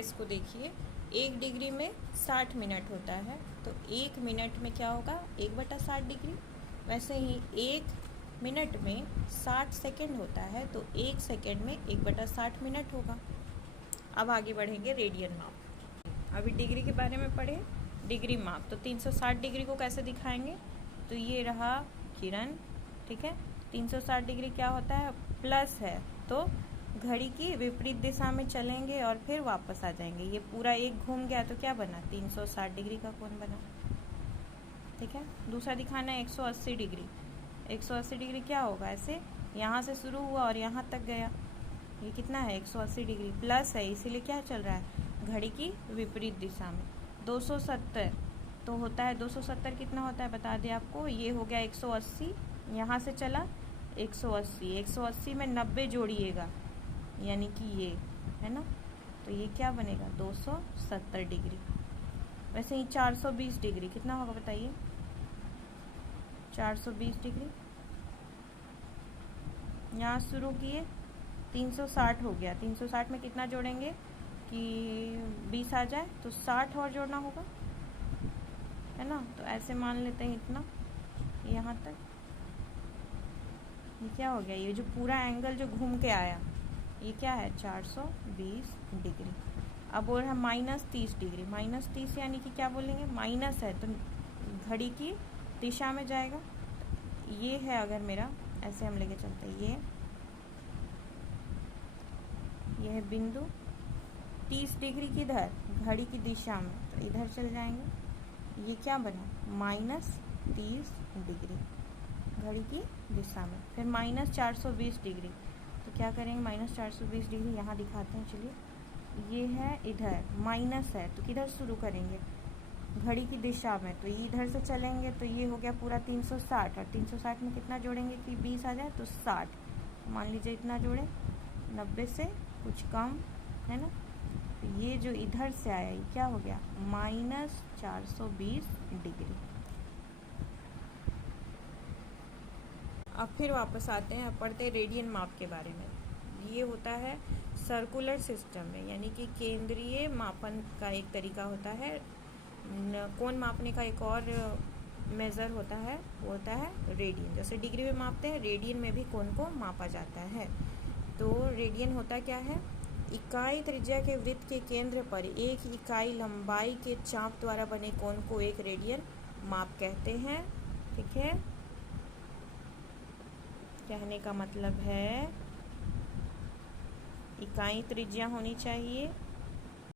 इसको देखिए, 1 डिग्री में 60 मिनट होता है, तो 1 मिनट में क्या होगा, 1/60 डिग्री। वैसे ही 1 मिनट में 60 सेकेंड होता है, तो 1 सेकेंड में 1/60 मिनट होगा। अब आगे बढ़ेंगे रेडियन माप। अभी डिग्री के बारे में पढ़े, डिग्री माप। तो 360 डिग्री को कैसे दिखाएंगे, तो ये रहा किरण, ठीक है। 360 डिग्री क्या होता है, प्लस है, तो घड़ी की विपरीत दिशा में चलेंगे और फिर वापस आ जाएंगे। ये पूरा एक घूम गया तो क्या बना, 360 डिग्री का कोण बना, ठीक है। दूसरा दिखाना है 180 डिग्री। 180 डिग्री क्या होगा, ऐसे यहाँ से शुरू हुआ और यहाँ तक गया, ये कितना है, 180 डिग्री, प्लस है, इसीलिए क्या चल रहा है, घड़ी की विपरीत दिशा में। 270 तो होता है, 270 कितना होता है बता दें आपको, ये हो गया 180, यहाँ से चला 180, 180 में 90 जोड़िएगा, यानी कि ये है ना, तो ये क्या बनेगा, 270 डिग्री। वैसे ही 420 डिग्री कितना होगा बताइए, 420 डिग्री, यहाँ शुरू किए 360 हो गया, 360 में कितना जोड़ेंगे कि 20 आ जाए, तो 60 और जोड़ना होगा, है ना। तो ऐसे मान लेते हैं इतना, यहाँ तक, ये क्या हो गया, ये जो पूरा एंगल जो घूम के आया, ये क्या है, 420 डिग्री। अब बोल रहा है -30 डिग्री, -30 यानी कि क्या बोलेंगे, माइनस है तो घड़ी की दिशा में जाएगा। ये है अगर मेरा, ऐसे हम लेके चलते हैं, ये है बिंदु, 30 डिग्री किधर, घड़ी की दिशा में, तो इधर चल जाएंगे। ये क्या बना, -30 डिग्री घड़ी की दिशा में। फिर -420 डिग्री, तो क्या करेंगे, -420 डिग्री यहाँ दिखाते हैं, चलिए। ये है इधर, माइनस है तो किधर शुरू करेंगे, घड़ी की दिशा में, तो ये इधर से चलेंगे, तो ये हो गया पूरा 360, और 360 में कितना जोड़ेंगे कि 20 आ जाए, तो 60, मान लीजिए इतना जोड़े, 90 से कुछ कम, है ना। तो ये जो इधर से आया, ये क्या हो गया, -420 डिग्री। अब फिर वापस आते हैं, अब पढ़ते हैं रेडियन माप के बारे में। ये होता है सर्कुलर सिस्टम में, यानी कि केंद्रीय मापन का एक तरीका होता है। कोण मापने का एक और मेज़र होता है, वो होता है रेडियन। जैसे डिग्री में मापते हैं, रेडियन में भी कोण को मापा जाता है। तो रेडियन होता क्या है, इकाई त्रिज्या के वृत्त के केंद्र पर 1 इकाई लंबाई के चाप द्वारा बने कोण को एक रेडियन माप कहते हैं, ठीक है। कहने का मतलब है इकाई त्रिज्या होनी चाहिए